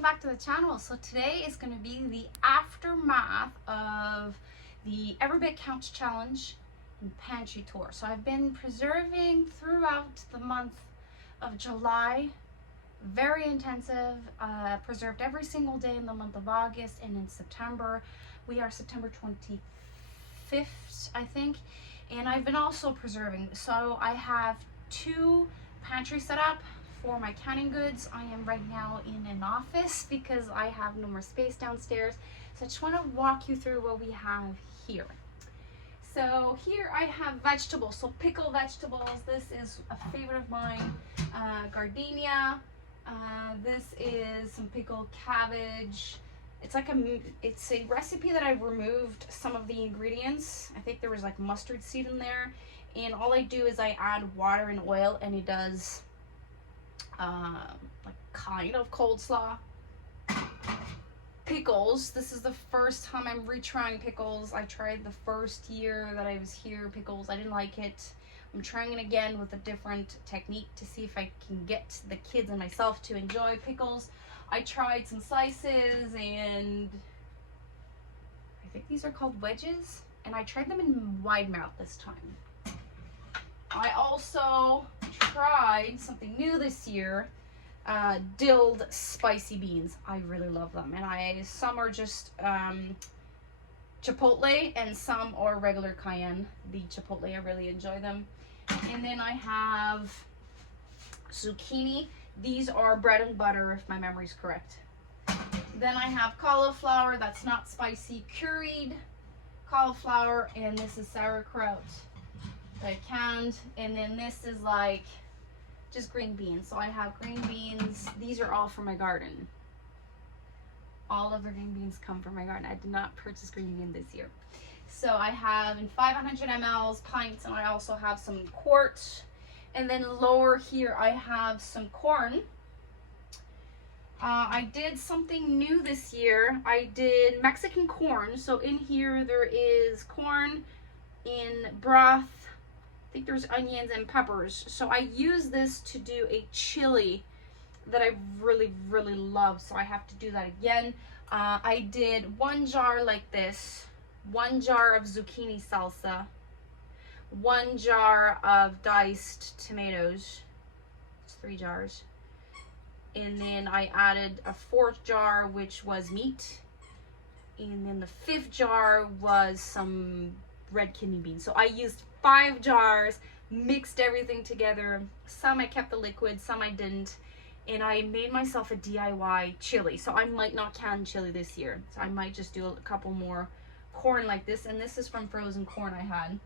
welcome back to the channel. So today is going to be the aftermath of the Every Bit Counts challenge and pantry tour. So I've been preserving throughout the month of July, very intensive, preserved every single day in the month of August, and in September, we are September 25th, I think, and I've been also preserving. So I have two pantry set up for my canning goods. I am right now in an office because I have no more space downstairs. So I just want to walk you through what we have here. So here I have vegetables, so pickle vegetables. This is a favorite of mine, gardenia. This is some pickled cabbage. It's a recipe that I removed some of the ingredients. I think there was like mustard seed in there, and all I do is I add water and oil, and it does like kind of coleslaw. Pickles. This is the first time I'm retrying pickles. I tried the first year that I was here, pickles. I didn't like it. I'm trying it again with a different technique to see if I can get the kids and myself to enjoy pickles. I tried some slices, and I think these are called wedges, and I tried them in wide mouth this time. I also tried something new this year, dilled spicy beans. I really love them, and some are just chipotle, and some are regular cayenne. The chipotle, I really enjoy them. And then I have zucchini. These are bread and butter, if my memory is correct. Then I have cauliflower, that's not spicy, curried cauliflower, and this is sauerkraut that I canned. And then this is like just green beans. So I have green beans. These are all from my garden. All of the green beans come from my garden. I did not purchase green bean this year. So I have in 500 mLs pints, and I also have some quarts. And then lower here I have some corn. I did something new this year. I did Mexican corn. So in here there is corn in broth. I think there's onions and peppers. So I use this to do a chili that I really, really love. So I have to do that again. I did 1 jar like this, 1 jar of zucchini salsa, 1 jar of diced tomatoes. It's 3 jars. And then I added a 4th jar, which was meat. And then the 5th jar was some red kidney beans. So I used 5 jars, mixed everything together. Some I kept the liquid, some I didn't. And I made myself a DIY chili. So I might not can chili this year. So I might just do a couple more corn like this. And this is from frozen corn I had.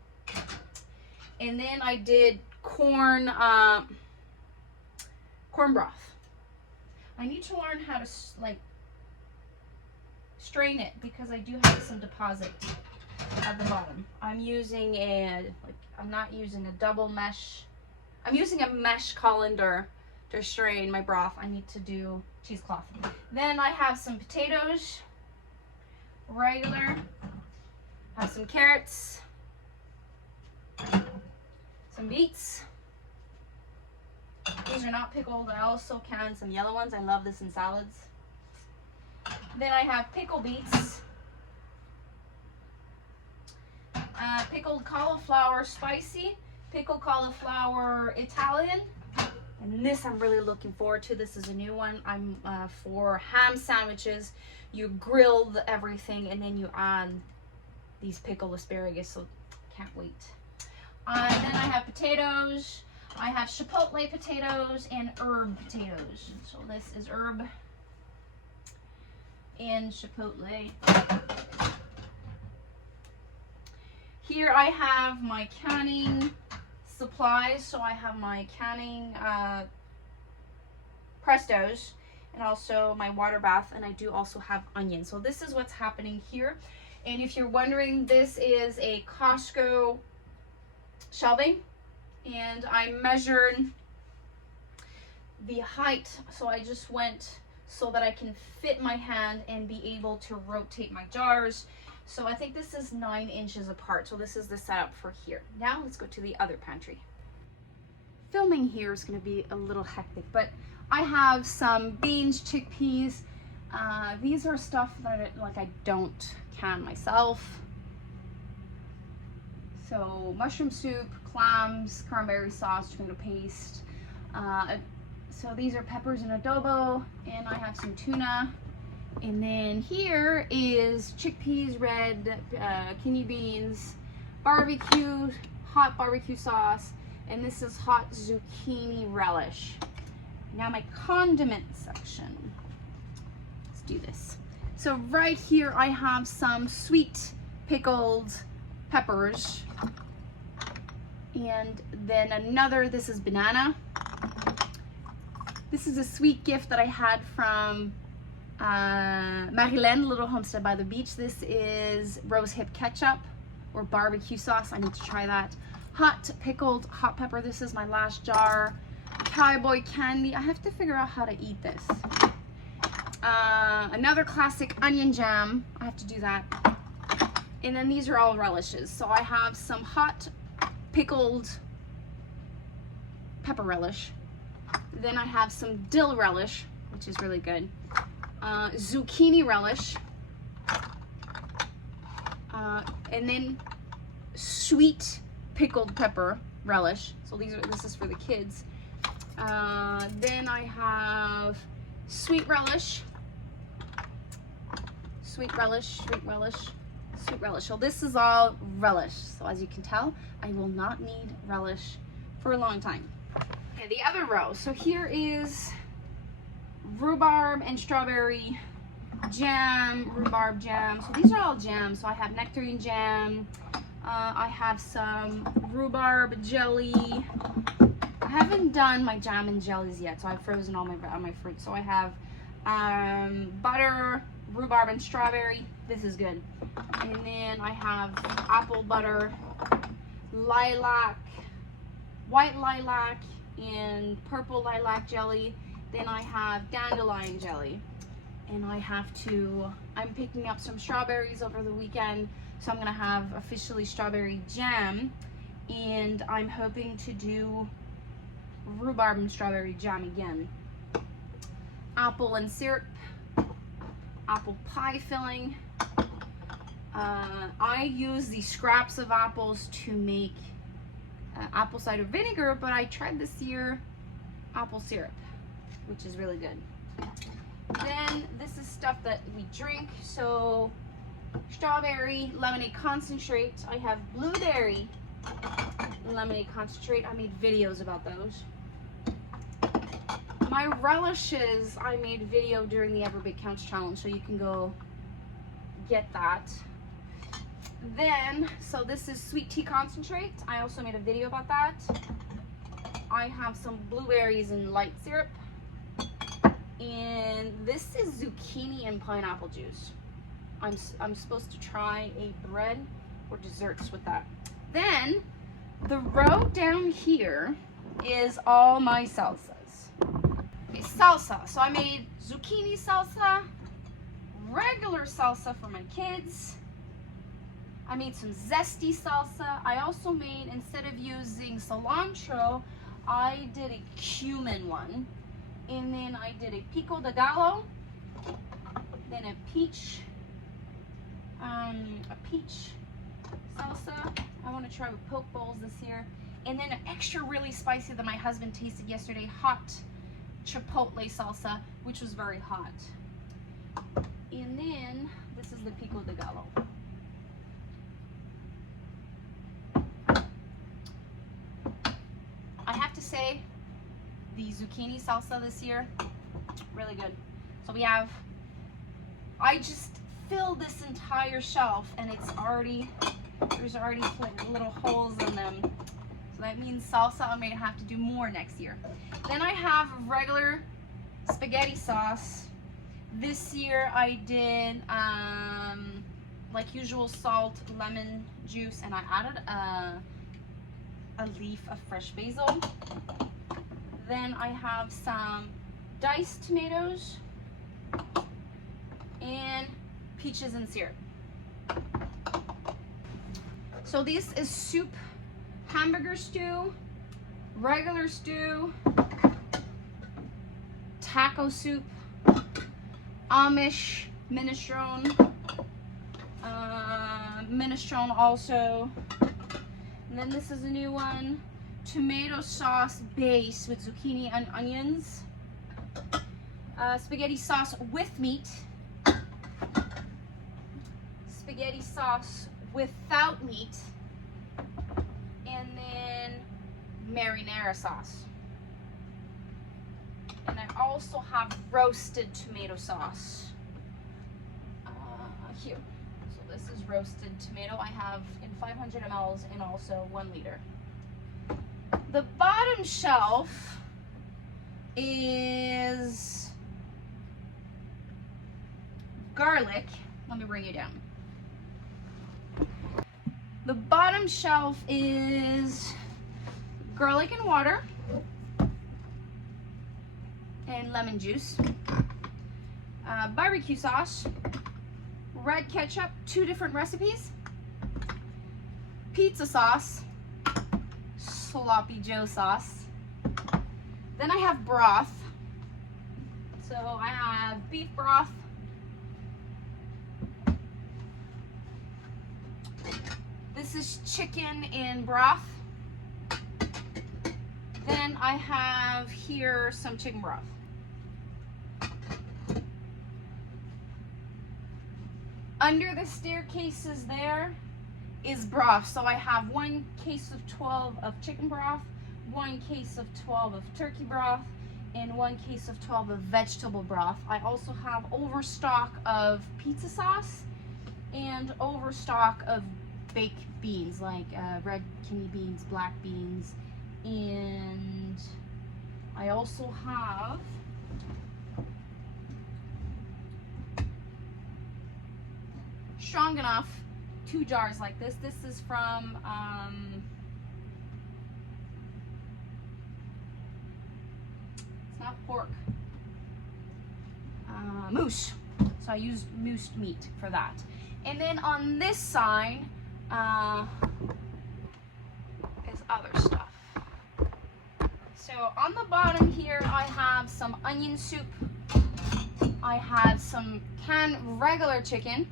And then I did corn broth. I need to learn how to like strain it because I do have some deposit at the bottom. I'm using I'm not using a double mesh. I'm using a mesh colander to strain my broth. I need to do cheesecloth. Then I have some potatoes, regular. I have some carrots, some beets. These are not pickled. I also canned some yellow ones. I love this in salads. Then I have pickle beets, pickled cauliflower spicy, pickled cauliflower Italian, and this I'm really looking forward to. This is a new one. I'm for ham sandwiches. You grill everything and then you add these pickled asparagus, so can't wait. Then I have potatoes. I have chipotle potatoes and herb potatoes. So this is herb and chipotle. Here I have my canning supplies. So I have my canning Prestos and also my water bath, and I do also have onions. So this is what's happening here. And if you're wondering, this is a Costco shelving, and I measured the height, so I just went so that I can fit my hand and be able to rotate my jars. So I think this is 9 inches apart. So this is the setup for here. Now let's go to the other pantry. Filming here is going to be a little hectic, but I have some beans, chickpeas, These are stuff that I don't can myself. So mushroom soup, clams, cranberry sauce, tomato paste. So these are peppers and adobo, and I have some tuna. And then here is chickpeas, red, kidney beans, barbecue, hot barbecue sauce, and this is hot zucchini relish. Now my condiment section. Let's do this. So right here I have some sweet pickled peppers, and then another, this is banana. This is a sweet gift that I had from Marilyn, Little Homestead by the Beach. This is rose hip ketchup or barbecue sauce. I need to try that. Hot pickled hot pepper. This is my last jar. Cowboy candy. I have to figure out how to eat this. Another classic onion jam. I have to do that. And then these are all relishes. So I have some hot pickled pepper relish. Then I have some dill relish, which is really good. Zucchini relish. And then sweet pickled pepper relish. So this is for the kids. Then I have sweet relish. Sweet relish, sweet relish, sweet relish. So this is all relish. So as you can tell, I will not need relish for a long time. Okay, the other row. So here is rhubarb and strawberry jam, rhubarb jam. So these are all jams. So I have nectarine jam. I have some rhubarb jelly. I haven't done my jam and jellies yet, so I've frozen all my fruit. So I have butter, rhubarb and strawberry. This is good. And then I have apple butter, lilac, white lilac, and purple lilac jelly. Then I have dandelion jelly. And I'm picking up some strawberries over the weekend, so I'm gonna have officially strawberry jam, and I'm hoping to do rhubarb and strawberry jam again. Apple and syrup, apple pie filling. I use the scraps of apples to make apple cider vinegar, but I tried this year apple syrup, which is really good. Then this is stuff that we drink. So strawberry lemonade concentrate. I have blueberry lemonade concentrate. I made videos about those. My relishes, I made video during the Every Bit Counts challenge, so you can go get that. Then, so this is sweet tea concentrate. I also made a video about that. I have some blueberries and light syrup. And this is zucchini and pineapple juice. I'm supposed to try a bread or desserts with that. Then the row down here is all my salsas. Okay, salsa. So I made zucchini salsa, regular salsa for my kids. I made some zesty salsa. I also made, instead of using cilantro, I did a cumin one. And then I did a pico de gallo, then a peach salsa. I want to try with poke bowls this year. And then an extra really spicy that my husband tasted yesterday, hot chipotle salsa, which was very hot. And then this is the pico de gallo. I have to say, the zucchini salsa this year, really good. So I just filled this entire shelf, and there's already little holes in them. So that means salsa, I may have to do more next year. Then I have regular spaghetti sauce. This year I did, like usual, salt, lemon juice, and I added a leaf of fresh basil. Then I have some diced tomatoes and peaches and syrup. So this is soup, hamburger stew, regular stew, taco soup. Amish minestrone. Minestrone also. And then this is a new one. Tomato sauce base with zucchini and onions. Spaghetti sauce with meat. Spaghetti sauce without meat. And then marinara sauce. And I also have roasted tomato sauce here. So this is roasted tomato. I have in 500 mLs and also 1 liter. The bottom shelf is garlic. Let me bring you down. The bottom shelf is garlic and water and lemon juice, barbecue sauce, red ketchup, 2 different recipes, pizza sauce, sloppy Joe sauce. Then I have broth. So I have beef broth, this is chicken in broth. Then I have here some chicken broth. Under the staircases there is broth. So I have 1 case of 12 of chicken broth, 1 case of 12 of turkey broth, and 1 case of 12 of vegetable broth. I also have overstock of pizza sauce and overstock of baked beans, like red kidney beans, black beans, and I also have strong enough 2 jars like this. This is from it's not pork, moose. So I use moose meat for that. And then on this side is other stuff. So on the bottom here I have some onion soup. I have some canned regular chicken.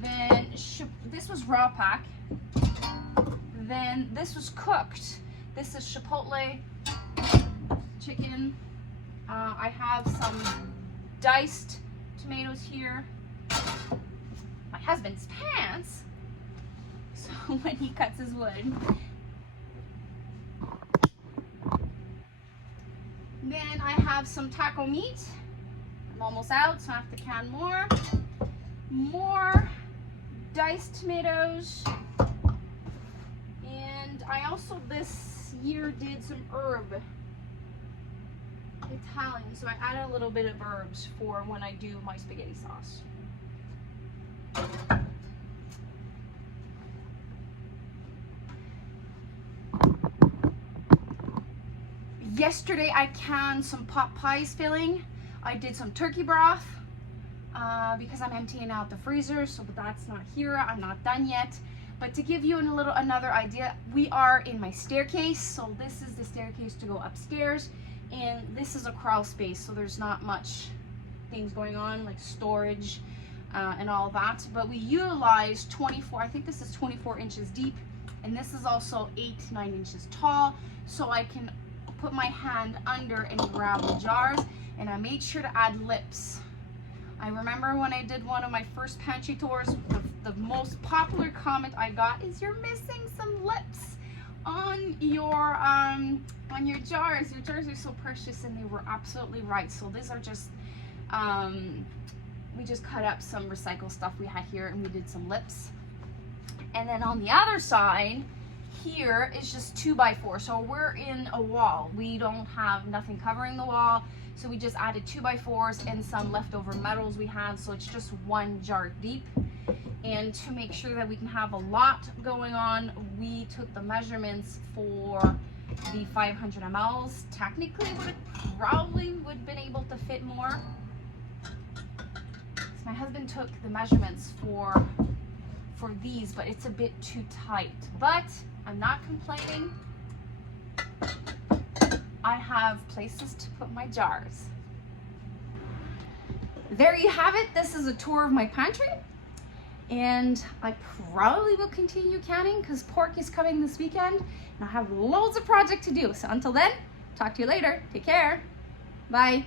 Then this was raw pack. Then this was cooked. This is chipotle chicken. I have some diced tomatoes here. My husband's pants. So when he cuts his wood. Then I have some taco meat. I'm almost out, so I have to can more. More diced tomatoes, and I also this year did some herb Italian, so I added a little bit of herbs for when I do my spaghetti sauce. Yesterday I canned some pot pies filling. I did some turkey broth. Because I'm emptying out the freezer, so that's not here. I'm not done yet. But to give you another idea, we are in my staircase. So this is the staircase to go upstairs, and this is a crawl space. So there's not much things going on like storage and all that. But we utilize 24. I think this is 24 inches deep, and this is also 8 to 9 inches tall. So I can put my hand under and grab the jars. And I made sure to add lips. I remember when I did one of my first pantry tours, the most popular comment I got is, "You're missing some lips on your jars. Your jars are so precious," and they were absolutely right. So these are just we just cut up some recycled stuff we had here, and we did some lips. And then on the other side here is just 2x4. So we're in a wall. We don't have nothing covering the wall. So we just added 2x4s and some leftover metals we had. So it's just 1 jar deep. And to make sure that we can have a lot going on, we took the measurements for the 500 mLs. Technically, probably would have been able to fit more. So my husband took the measurements for these, but it's a bit too tight. But I'm not complaining. I have places to put my jars. there you have it. This is a tour of my pantry. And I probably will continue canning because pork is coming this weekend and I have loads of project to do. So until then, talk to you later. Take care. Bye.